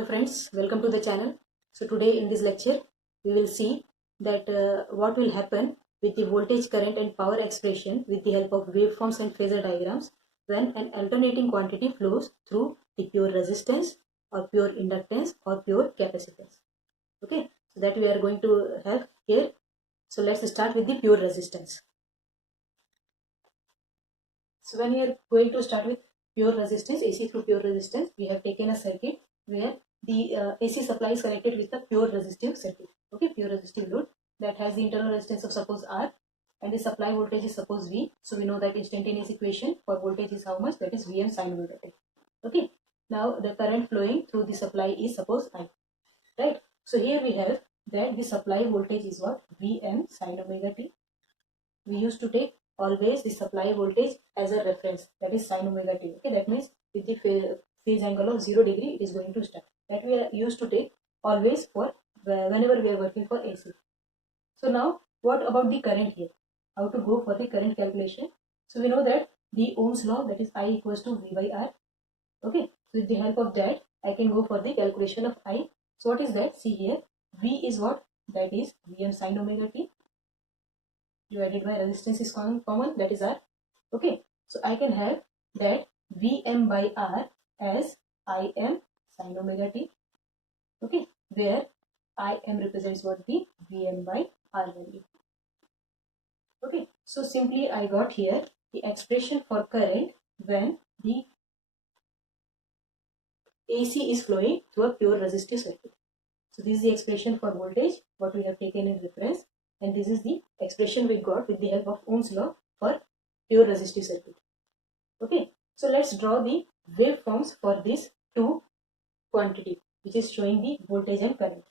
Hello friends, welcome to the channel. So today in this lecture we will see that what will happen with the voltage, current and power expression with the help of waveforms and phasor diagrams when an alternating quantity flows through the pure resistance or pure inductance or pure capacitance. Okay, so that we are going to have here. So let's start with the pure resistance. So when we are going to start with pure resistance, AC through pure resistance, we have taken a circuit where the AC supply is connected with the pure resistive circuit. Okay, pure resistive load that has the internal resistance of suppose R and the supply voltage is suppose V. So we know that instantaneous equation for voltage is how much, that is Vm sin omega t. Okay, now the current flowing through the supply is suppose I. Right. So here we have that the supply voltage is what, Vm sin omega t. We used to take always the supply voltage as a reference, that is sin omega t. Okay, that means with the phase angle of 0 degree it is going to start. That we are used to take always for whenever we are working for AC. So now what about the current here? How to go for the current calculation? So we know that the Ohm's law, that is I equals to V by R. Okay, so with the help of that I can go for the calculation of I. So what is that? See here, V is what? That is Vm sin omega t divided by resistance is common, that is R. Okay, so I can have that Vm by R as Im sin omega t. Okay, where Im represents what, the Vm by R value. Okay, so simply I got here the expression for current when the AC is flowing through a pure resistive circuit. So this is the expression for voltage, what we have taken in reference, and this is the expression we got with the help of Ohm's law for pure resistive circuit. Okay, so let's draw the waveforms for this two quantity which is showing the voltage and current.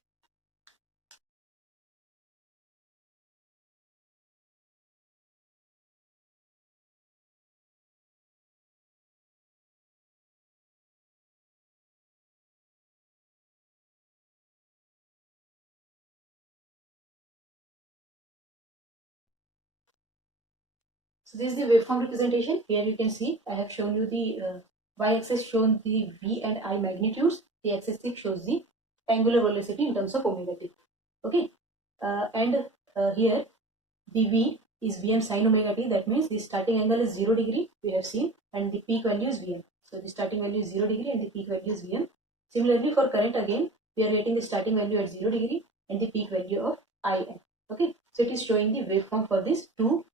So this is the waveform representation. Here you can see I have shown you the y-axis shown the V and I magnitudes. The axis shows the angular velocity in terms of omega t. Okay, here the V is Vm sin omega t. That means the starting angle is 0 degree. We have seen, and the peak value is Vm. So the starting value is 0 degree and the peak value is Vm. Similarly for current again, we are getting the starting value at 0 degree and the peak value of Im. Okay, so it is showing the waveform for these two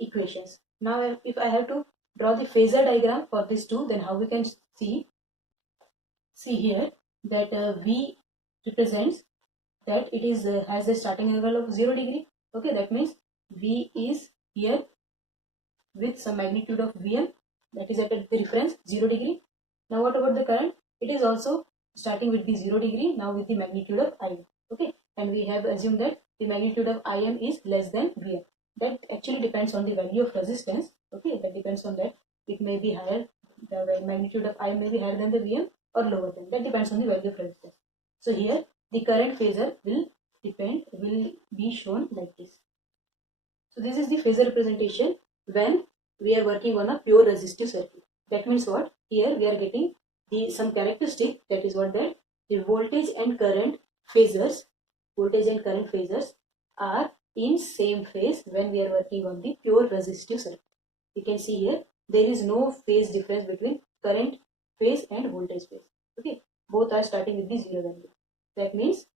equations. Now if I have to draw the phasor diagram for these two, then how we can see here that V represents that it is has a starting angle of 0 degree. Okay, that means V is here with some magnitude of Vm, that is at the reference 0 degree. Now what about the current? It is also starting with the 0 degree, now with the magnitude of Im. Okay, and we have assumed that the magnitude of Im is less than Vm. That actually depends on the value of resistance. Okay, that depends on that. It may be higher, the magnitude of Im may be higher than the Vm or lower than. That depends on the value of resistance. So here the current phasor will be shown like this. So this is the phasor representation when we are working on a pure resistive circuit. That means what? Here we are getting some characteristic, that is what, that the voltage and current phasors are in same phase when we are working on the pure resistive circuit. You can see here there is no phase difference between current phase and voltage phase. Okay, both are starting with the 0 value. That means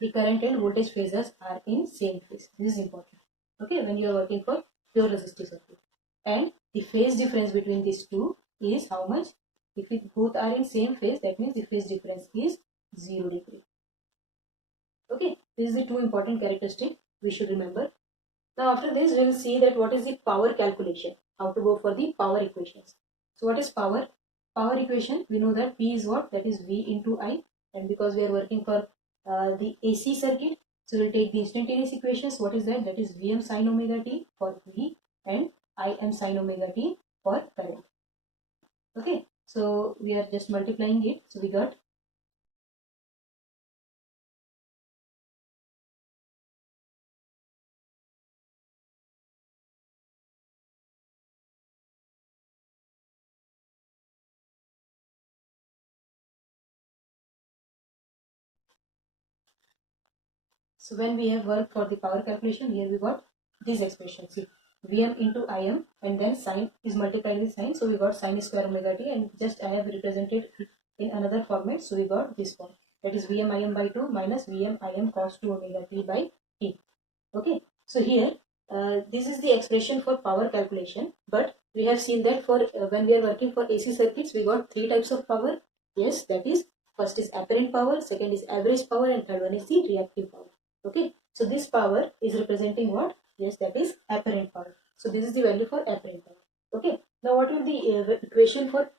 the current and voltage phasors are in same phase. This is important. Okay, when you are working for pure resistive circuit. And the phase difference between these two is how much? If both are in same phase, that means the phase difference is 0 degree. Okay, this is the two important characteristics we should remember. Now after this we will see that what is the power calculation, how to go for the power equations. So what is power? Power equation, we know that P is what? That is V into I, and because we are working for the AC circuit, so we will take the instantaneous equations. What is that? That is Vm sin omega t for V and Im sin omega t for current. Okay, so we are just multiplying it. So we got So when we have worked for the power calculation, here we got this expression. See, Vm into Im, and then sine is multiplied with sine. So we got sine square omega t, and just I have represented in another format. So we got this form. That is Vm Im by 2 minus Vm Im cos 2 omega t by t. Okay. So here, this is the expression for power calculation. But we have seen that for when we are working for AC circuits, we got three types of power. Yes, that is, first is apparent power, second is average power, and third one is the reactive power. Okay, so this power is representing what? Yes, that is apparent power. So this is the value for apparent power. Okay, now what will the equation for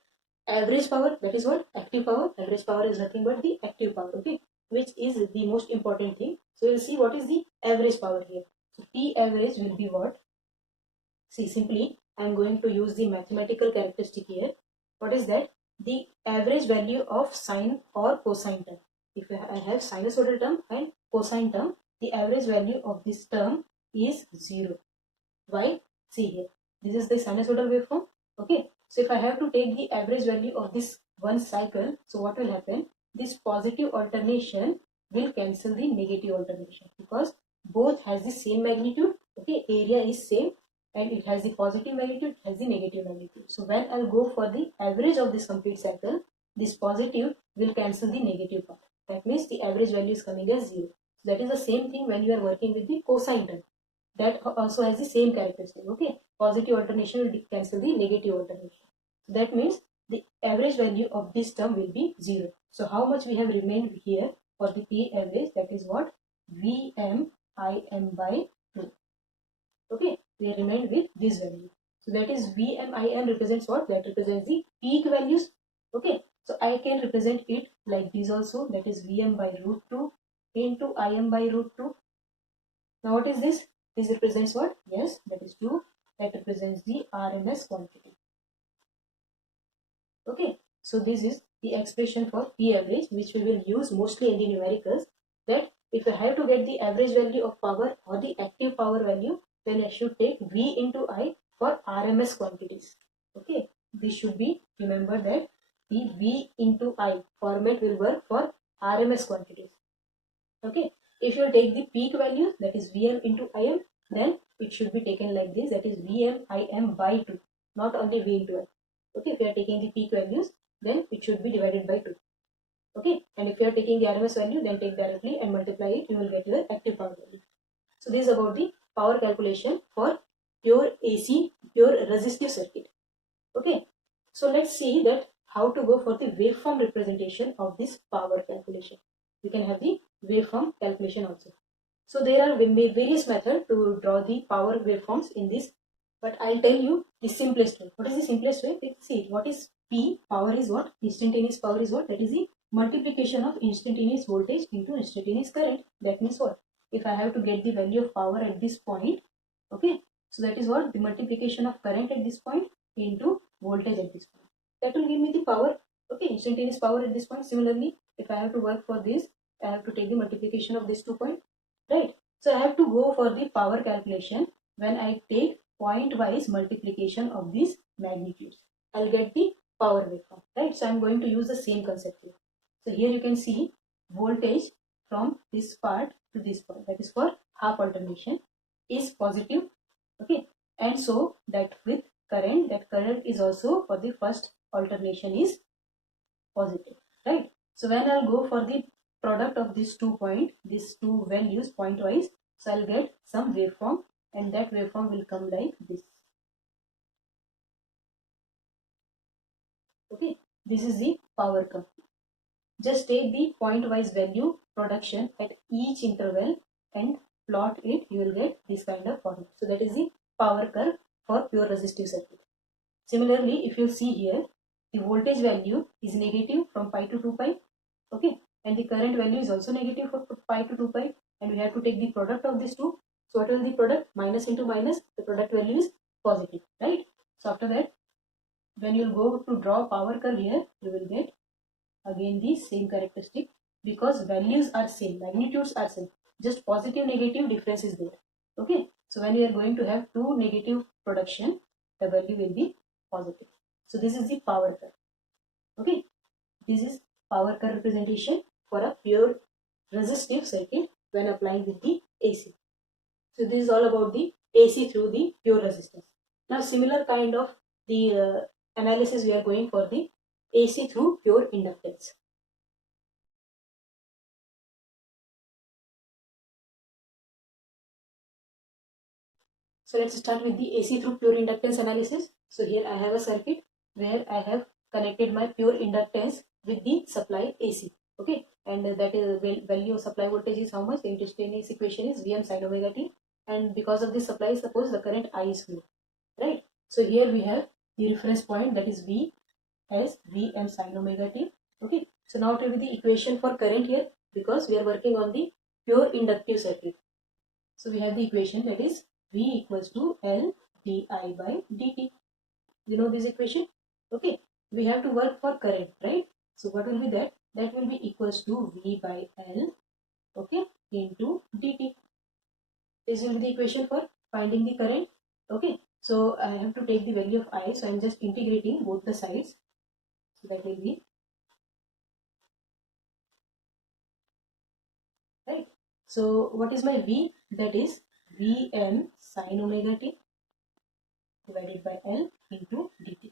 average power? That is what? Active power. Average power is nothing but the active power. Okay, which is the most important thing. So we'll see what is the average power here. So P average will be what? See, simply I am going to use the mathematical characteristic here. What is that? The average value of sine or cosine term. If I have sinusoidal term and cosine term, the average value of this term is 0. Why? See here. This is the sinusoidal waveform. Okay. So if I have to take the average value of this one cycle, so what will happen? This positive alternation will cancel the negative alternation because both has the same magnitude. Okay. Area is same, and it has the positive magnitude, it has the negative magnitude. So when I'll go for the average of this complete cycle, this positive will cancel the negative part. That means the average value is coming as 0. So that is the same thing when you are working with the cosine term. That also has the same characteristic. Okay, positive alternation will cancel the negative alternation. So that means the average value of this term will be 0. So how much we have remained here for the P average? That is what? Vm Im by 2. Okay, we remained with this value. So that is Vm Im represents what? That represents the peak values. Okay, so I can represent it like this also. That is Vm by root 2 into Im by root 2. Now what is this? This represents what? Yes, that is 2. That represents the RMS quantity. Okay, so this is the expression for P average, which we will use mostly in the numericals. That if I have to get the average value of power or the active power value, then I should take V into I for RMS quantities. Okay, this should be, remember that the V into I format will work for RMS quantities. Okay, if you take the peak value, that is Vm into Im, then it should be taken like this, that is Vm Im by 2, not only V into I. Okay, if you are taking the peak values, then it should be divided by 2. Okay, and if you are taking the RMS value, then take directly and multiply it, you will get your active power value. So this is about the power calculation for pure AC, pure resistive circuit. Okay, so let's see that how to go for the waveform representation of this power calculation. We can have the waveform calculation also. So there are various methods to draw the power waveforms in this, but I'll tell you the simplest way. What is the simplest way? Let's see, what is P? Power is what? Instantaneous power is what? That is the multiplication of instantaneous voltage into instantaneous current. That means what? If I have to get the value of power at this point, okay, so that is what? The multiplication of current at this point into voltage at this point. That will give me the power, okay, instantaneous power at this point. Similarly, if I have to work for this, I have to take the multiplication of these 2 points, right? So I have to go for the power calculation when I take point-wise multiplication of these magnitudes. I'll get the power waveform, right? So I'm going to use the same concept here. So here you can see voltage from this part to this part, that is for half alternation, is positive, okay, and so that with current, that current is also for the first alternation is positive, right? So when I'll go for the product of these 2 points, these 2 values point-wise, so I'll get some waveform, and that waveform will come like this. Okay, this is the power curve. Just take the point-wise value production at each interval and plot it, you will get this kind of format. So that is the power curve for pure resistive circuit. Similarly, if you see here, the voltage value is negative from pi to 2 pi, okay, and the current value is also negative from pi to 2 pi, and we have to take the product of these two. So what will the product? Minus into minus, the product value is positive, right? So after that, when you will go to draw power curve here, you will get again the same characteristic because values are same, magnitudes are same, just positive negative difference is there. Okay, so when you are going to have two negative production, the value will be positive. So this is the power curve. Okay, this is power curve representation for a pure resistive circuit. when applying with the AC. So this is all about the AC through the pure resistance. Now similar kind of the analysis we are going for the AC through pure inductance. So let's start with the AC through pure inductance analysis. So here I have a circuit where I have connected my pure inductance with the supply AC. Okay, and that is value of supply voltage is how much? The instantaneous equation is Vm sin omega t, and because of this supply, suppose the current I is flow, right? So here we have the reference point, that is V as Vm sin omega t. Okay, so now it will be the equation for current here, because we are working on the pure inductive circuit. So we have the equation, that is V equals to L di by dt. You know this equation? Okay, we have to work for current, right? So what will be that? That will be equals to V by L, okay, into dt. This will be the equation for finding the current. Okay, so I have to take the value of I, so I am just integrating both the sides. So that will be, right? So what is my V? That is Vm sin omega t divided by L into dt.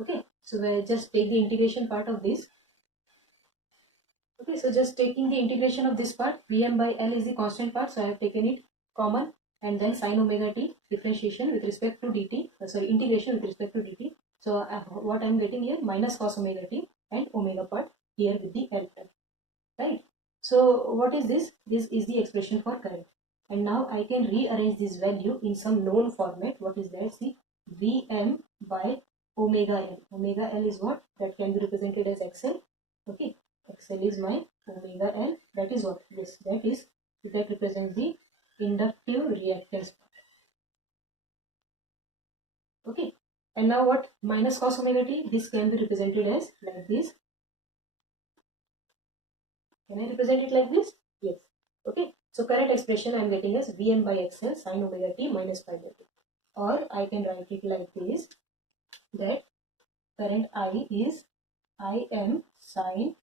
Okay, so we'll just take the integration part of this. Okay, so just taking the integration of this part, Vm by L is the constant part, so I have taken it common, and then sin omega t differentiation with respect to dt, integration with respect to dt. So what I am getting here, minus cos omega t and omega part here with the L term, right? So what is this? This is the expression for current. And now I can rearrange this value in some known format. What is that? See, Vm by omega L. Omega L is what? That can be represented as XL. Okay, XL is my omega L. That is what? Yes, that represents the inductive reactance part. Okay, and now what? Minus cos omega t. This can be represented as like this. Can I represent it like this? Yes. Okay. So current expression I am getting as Vm by XL sin omega t minus pi by 2. Or I can write it like this, that current I is Im sin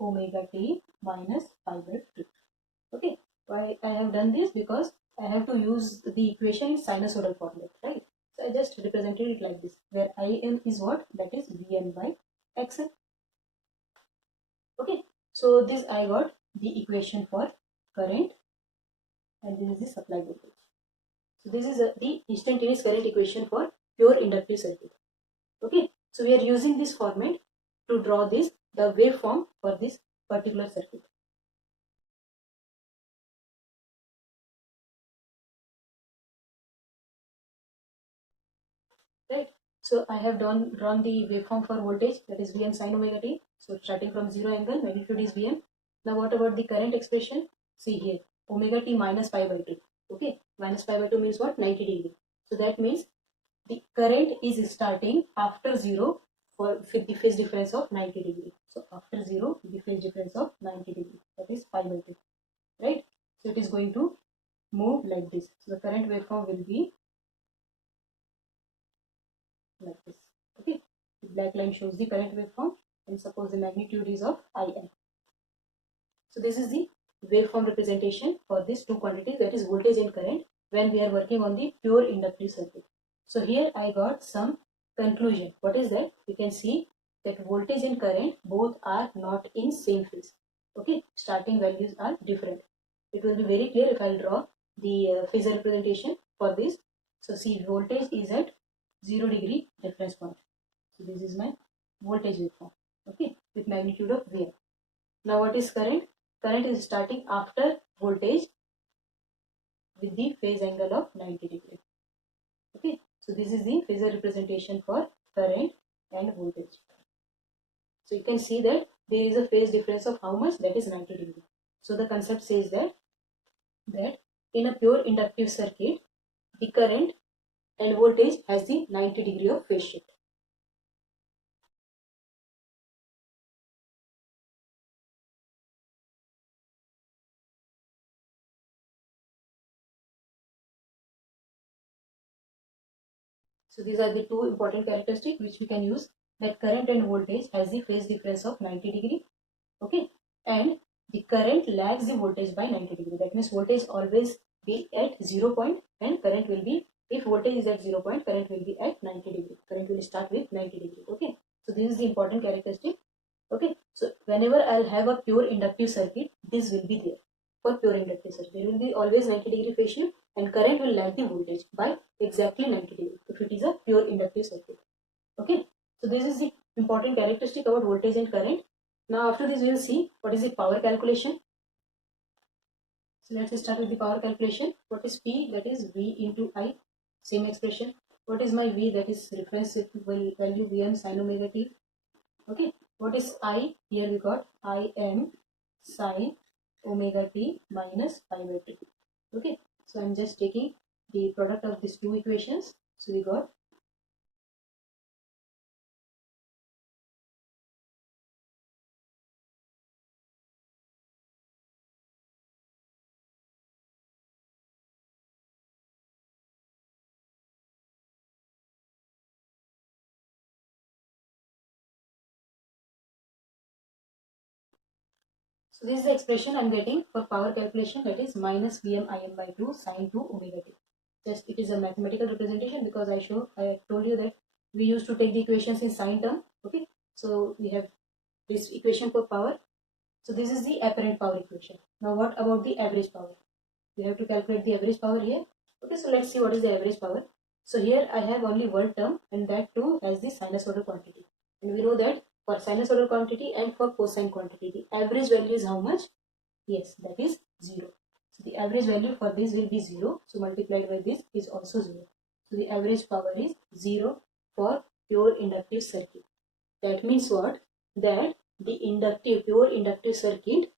omega t minus pi by 2. Okay. Why I have done this? Because I have to use the equation in sinusoidal format, right? So I just represented it like this, where Im is what? That is Vm by XL. Okay, so this I got the equation for current, and this is the supply voltage. So this is the instantaneous current equation for pure inductive circuit. Okay, so we are using this format to draw the waveform for this particular circuit. Right. So I have drawn the waveform for voltage, that is Vm sin omega t. So starting from 0 angle, magnitude is Vm. Now what about the current expression? See here, omega t minus pi by 2. Okay, minus pi by 2 means what? 90 degree. So that means the current is starting after 0 for the phase difference of 90 degree. So after 0, the phase difference of 90 degree, that is pi by 2. Right. So it is going to move like this. So the current waveform will be like this. Okay, the black line shows the current waveform, and suppose the magnitude is of Im. So this is the waveform representation for these two quantities, that is voltage and current, when we are working on the pure inductive circuit. So here I got some conclusion. What is that? You can see that voltage and current both are not in same phase. Okay, starting values are different. It will be very clear if I will draw the phasor representation for this. So see, voltage is at 0 degree reference point. So this is my voltage waveform, okay, with magnitude of Vm. Now what is current? Current is starting after voltage with the phase angle of 90 degree. Okay, so this is the phasor representation for current and voltage. So you can see that there is a phase difference of how much? That is 90 degree. So the concept says that in a pure inductive circuit, the current and voltage has the 90 degree of phase shift. So these are the two important characteristics which we can use, that current and voltage has the phase difference of 90 degree. Okay, and the current lags the voltage by 90 degree. That means voltage always be at 0 point and current will be, if voltage is at 0 point, current will be at 90 degree. Current will start with 90 degree. Okay. So this is the important characteristic. Okay. So whenever I'll have a pure inductive circuit, this will be there. For pure inductive circuit, there will be always 90 degree phase shift and current will lag the voltage by exactly 90 degree if it is a pure inductive circuit. Okay. So this is the important characteristic about voltage and current. Now after this we will see what is the power calculation. So let's start with the power calculation. What is P? That is V into I. Same expression. What is my V? That is reference value Vm sin omega t. Okay. What is I? Here we got Im sin omega t minus pi by 2. Okay. So I'm just taking the product of these two equations. So we got so this is the expression I'm getting for power calculation, that is minus Vm Im by 2 sin 2 omega t. Just it is a mathematical representation because I told you that we used to take the equations in sign term. Okay, so we have this equation for power. So this is the apparent power equation. Now what about the average power? We have to calculate the average power here. Okay, so let's see what is the average power. So here I have only one term and that too has the sinusoidal quantity. And we know that for sinusoidal quantity and for cosine quantity, the average value is how much? Yes, that is 0. So the average value for this will be 0. So multiplied by this is also 0. So the average power is 0 for pure inductive circuit. That means what? That the pure inductive circuit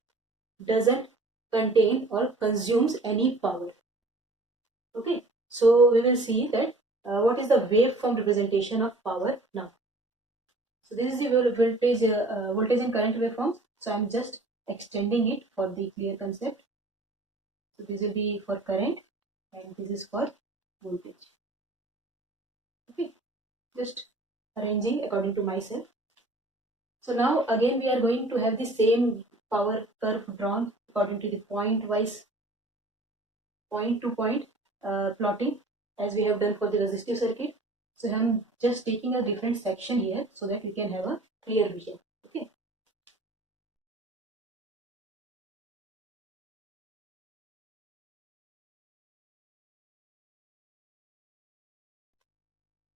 doesn't contain or consumes any power. Okay, so we will see that what is the waveform representation of power now. So this is the voltage and current waveforms. So I'm just extending it for the clear concept. So this will be for current and this is for voltage. Okay, just arranging according to myself. So now again we are going to have the same power curve drawn according to the point to point plotting as we have done for the resistive circuit. So I'm just taking a different section here so that we can have a clear vision. Okay.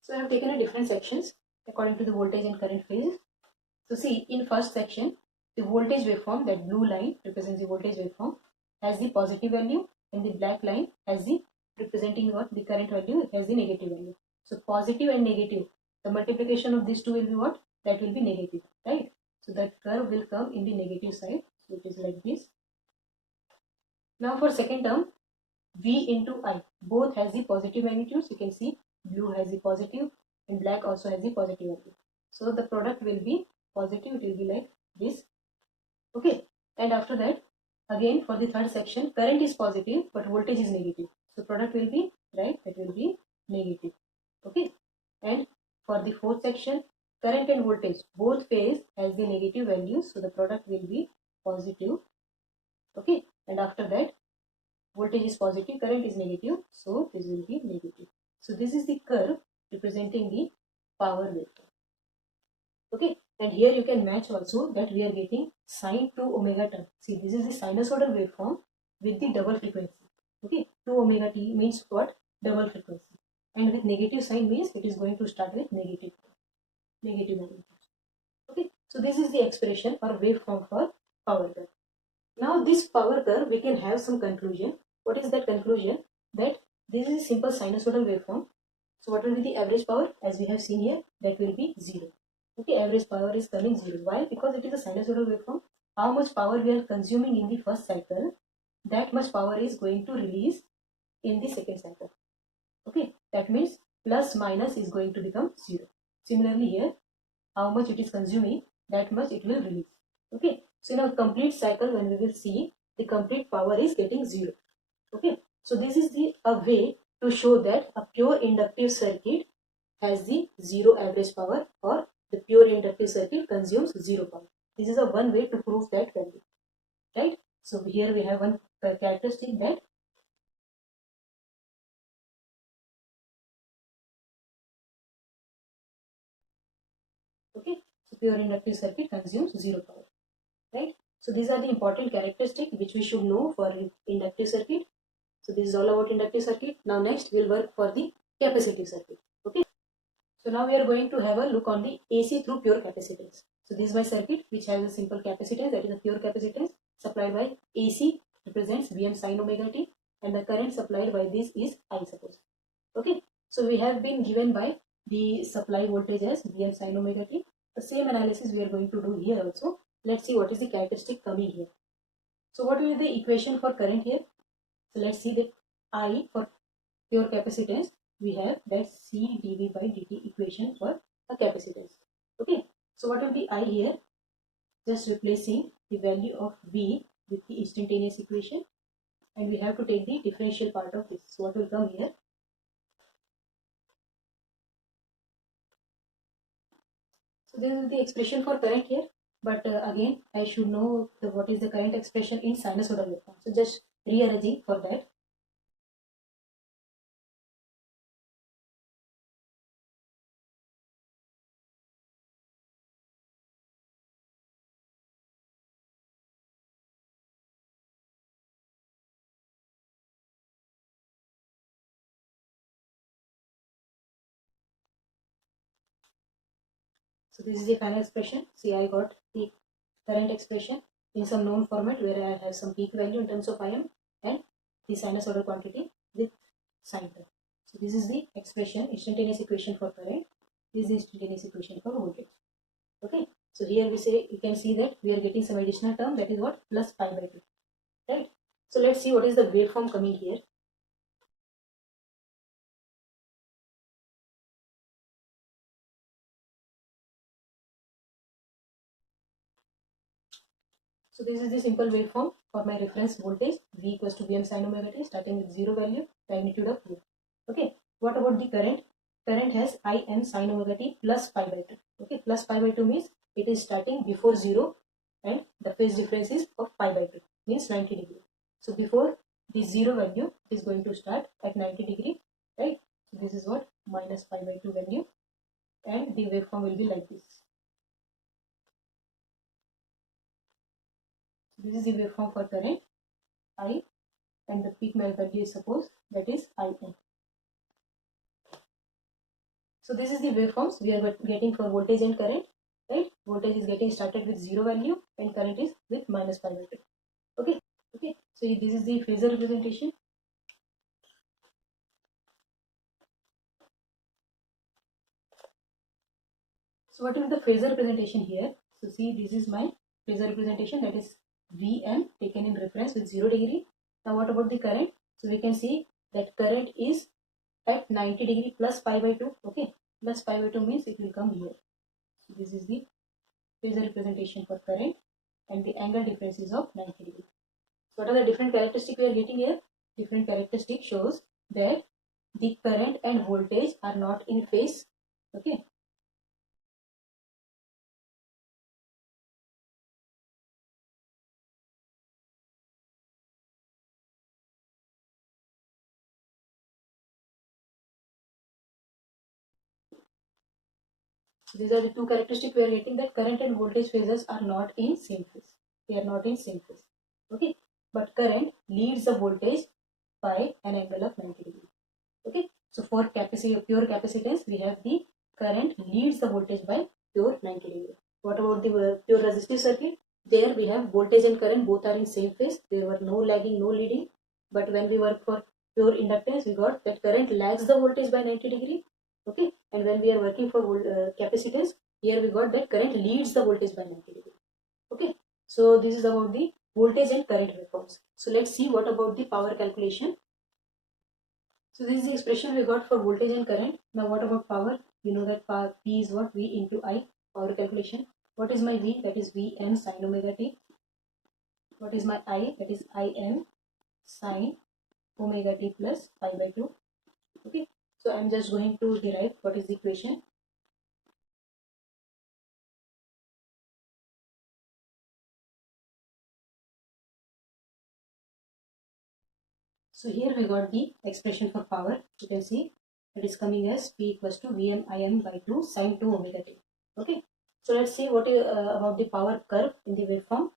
So I have taken a different sections according to the voltage and current phases. So see, in first section, the voltage waveform, that blue line represents the voltage waveform, has the positive value and the black line has the representing what? The current value has the negative value. So positive and negative, the multiplication of these two will be what? That will be negative, right? So that curve will come in the negative side. So it is like this. Now for second term, V into I, both has the positive magnitudes. You can see blue has the positive and black also has the positive value. So the product will be positive, it will be like this. Okay, and after that, again for the third section, current is positive but voltage is negative. So product will be, right, that will be negative. Okay, and for the fourth section, current and voltage, both phase has the negative values. So the product will be positive. Okay, and after that, voltage is positive, current is negative, so this will be negative. So this is the curve representing the power waveform. Okay, and here you can match also that we are getting sine 2 omega term. See, this is the sinusoidal waveform with the double frequency. Okay, 2 omega t means what? Double frequency. And with negative sign means it is going to start with negative magnitude. Okay, so this is the expression or waveform for power curve. Now this power curve, we can have some conclusion. What is that conclusion? That this is a simple sinusoidal waveform. So what will be the average power? As we have seen here, that will be 0. Okay, average power is coming 0. Why? Because it is a sinusoidal waveform. How much power we are consuming in the first cycle, that much power is going to release in the second cycle. Okay, that means plus minus is going to become 0. Similarly here, how much it is consuming, that much it will release. Okay, so in a complete cycle, when we will see, the complete power is getting 0. Okay, so this is a way to show that a pure inductive circuit has the 0 average power, or the pure inductive circuit consumes 0 power. This is a one way to prove that value. right? So here we have one characteristic that okay, so pure inductive circuit consumes zero power, right? So these are the important characteristics which we should know for inductive circuit. So this is all about inductive circuit. Now next we'll work for the capacitive circuit. Okay. So now we are going to have a look on the AC through pure capacitance. So this is my circuit which has a simple capacitance, that is a pure capacitance supplied by AC represents Vm sin omega t, and the current supplied by this is I suppose. Okay. So we have been given by the supply voltage as Vm sin omega t. The same analysis we are going to do here also. Let's see what is the characteristic coming here. So what will be the equation for current here? So let's see that I for pure capacitance, we have that C dV by dt equation for a capacitance. Okay. So what will be I here? Just replacing the value of V with the instantaneous equation, and we have to take the differential part of this. So what will come here? So this is the expression for current here, but again I should know what is the current expression in sinusoidal waveform. So just rearranging for that. So this is the final expression. See, I got the current expression in some known format where I have some peak value in terms of Im and the sinusoidal quantity with sine term. So this is the expression, instantaneous equation for current. This is the instantaneous equation for voltage. Okay. So here we say, you can see that we are getting some additional term, that is what, plus pi by 2. Right. So let's see what is the waveform coming here. So this is the simple waveform for my reference voltage V equals to Vm sin omega t, starting with 0 value, magnitude of V. Okay. What about the current? Current has Im sin omega t plus pi by 2. Okay. Plus pi by 2 means it is starting before 0 and the phase difference is of pi by 2, means 90 degree. So before the 0 value it is going to start at 90 degree, right? So this is what, minus pi by 2 value, and the waveform will be like this. This is the waveform for current I, and the peak value is suppose that is Im. So this is the waveforms we are getting for voltage and current, right? Voltage is getting started with 0 value and current is with minus pi by 2. Okay. Okay. So this is the phasor representation. So what is the phasor representation here? So see, this is my phasor representation, that is Vm taken in reference with 0 degree. Now what about the current? So we can see that current is at 90 degree plus pi by 2. Okay. Plus pi by 2 means it will come here. So this is the phasor representation for current, and the angle difference is of 90 degree. So what are the different characteristics we are getting here? Different characteristic shows that the current and voltage are not in phase. Okay. So these are the two characteristics we are getting, that current and voltage phases are not in same phase. They are not in same phase. Okay. But current leads the voltage by an angle of 90 degree. Okay. So for pure capacitance, we have the current leads the voltage by pure 90 degree. What about the pure resistive circuit? There we have voltage and current both are in same phase. There were no lagging, no leading. But when we work for pure inductance, we got that current lags the voltage by 90 degree. Okay. And when we are working for capacitance, here we got that current leads the voltage by 90 degree. Okay. So this is about the voltage and current waveforms. So let's see what about the power calculation. So this is the expression we got for voltage and current. Now what about power? You know that power, P is what? V into I, power calculation. What is my V? That is Vm sin omega t. What is my I? That is Im sin omega t plus pi by 2. Okay. So I'm just going to derive what is the equation. So here we got the expression for power. You can see it is coming as P equals to Vm Im by 2 sine 2 omega t. Okay. So let's see what is about the power curve in the waveform.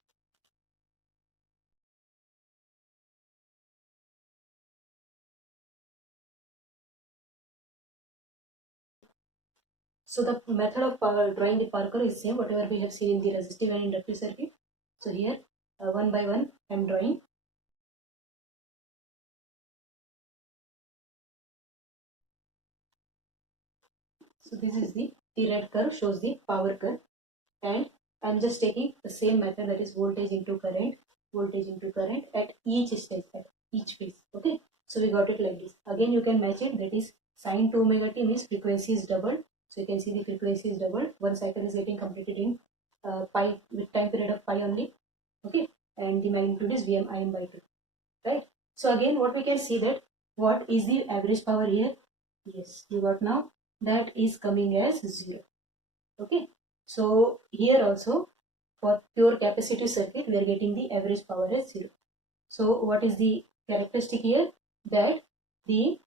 So the method of drawing the power curve is same whatever we have seen in the resistive and inductive circuit. So here one by one I am drawing. So this is the red curve shows the power curve, and I am just taking the same method, that is voltage into current at each stage, at each phase. Okay, so we got it like this. Again you can match it, that is sine 2 omega t means frequency is doubled. So you can see the frequency is doubled. One cycle is getting completed in pi, with time period of pi only. Okay, and the magnitude is Vm Im by 2. Right. So again what we can see, that what is the average power here? Yes, you got now, that is coming as 0. Okay, so here also for pure capacitive circuit we are getting the average power as 0. So what is the characteristic here? That the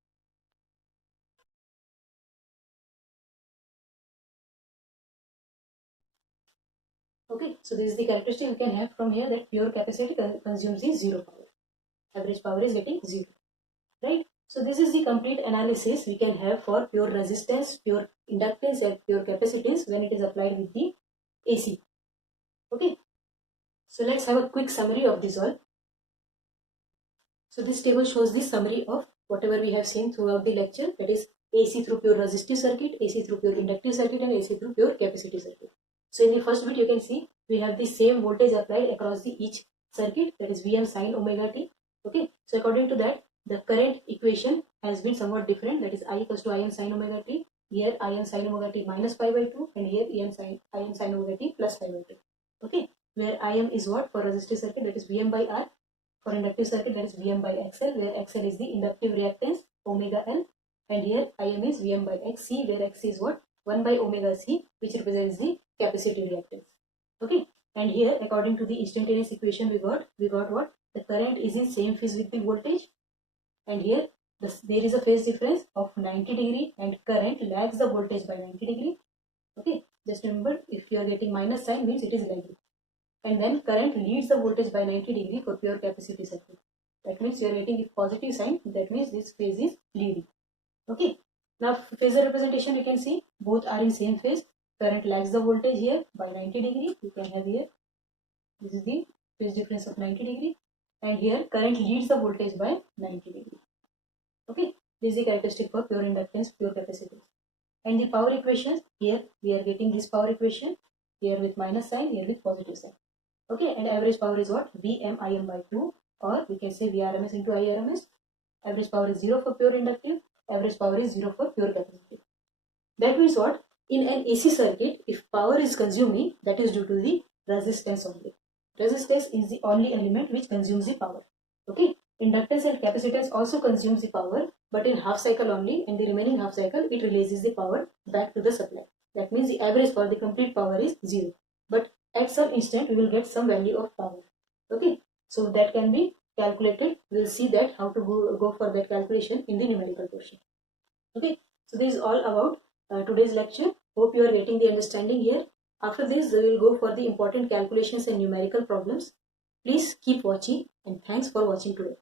okay, so this is the characteristic we can have from here, that pure capacitor consumes the 0 power. Average power is getting 0. Right. So this is the complete analysis we can have for pure resistance, pure inductance and pure capacitance when it is applied with the AC. Okay. So let's have a quick summary of this all. So this table shows the summary of whatever we have seen throughout the lecture, that is AC through pure resistive circuit, AC through pure inductive circuit and AC through pure capacitive circuit. So in the first bit you can see we have the same voltage applied across the each circuit, that is Vm sine omega t. Okay. So according to that the current equation has been somewhat different, that is I equals to Im sine omega t. Here Im sine omega t minus pi by 2 and here Im sine omega t plus pi by 2. Okay. Where Im is what for resistive circuit, that is Vm by R. For inductive circuit, that is Vm by XL, where XL is the inductive reactance omega L, and here Im is Vm by XC, where X is what 1 by omega C, which represents the capacitive reactance. Okay, and here according to the instantaneous equation we got what, the current is in same phase with the voltage, and here there is a phase difference of 90 degree and current lags the voltage by 90 degree. Okay, just remember, if you are getting minus sign means it is lagging. And then current leads the voltage by 90 degree for pure capacitive circuit. That means you are getting the positive sign, that means this phase is leading. Okay. Now phasor representation you can see both are in same phase. Current lags the voltage here by 90 degree. You can have here, this is the phase difference of 90 degree, and here current leads the voltage by 90 degree. Okay. This is the characteristic for pure inductance, pure capacitance. And the power equation, here we are getting this power equation, here with minus sign, here with positive sign. Okay, and average power is what? Vm Im by 2, or we can say Vrms into Irms. Average power is 0 for pure inductive, average power is 0 for pure capacitive. That means what? In an AC circuit, if power is consuming, that is due to the resistance only. Resistance is the only element which consumes the power. Okay, inductance and capacitance also consumes the power, but in half cycle only, and the remaining half cycle it releases the power back to the supply. That means the average for the complete power is 0. But at some instant we will get some value of power. Okay, so that can be calculated. We'll see that how to go for that calculation in the numerical portion. Okay, so this is all about today's lecture. Hope you are getting the understanding here. After this we will go for the important calculations and numerical problems. Please keep watching, and thanks for watching today.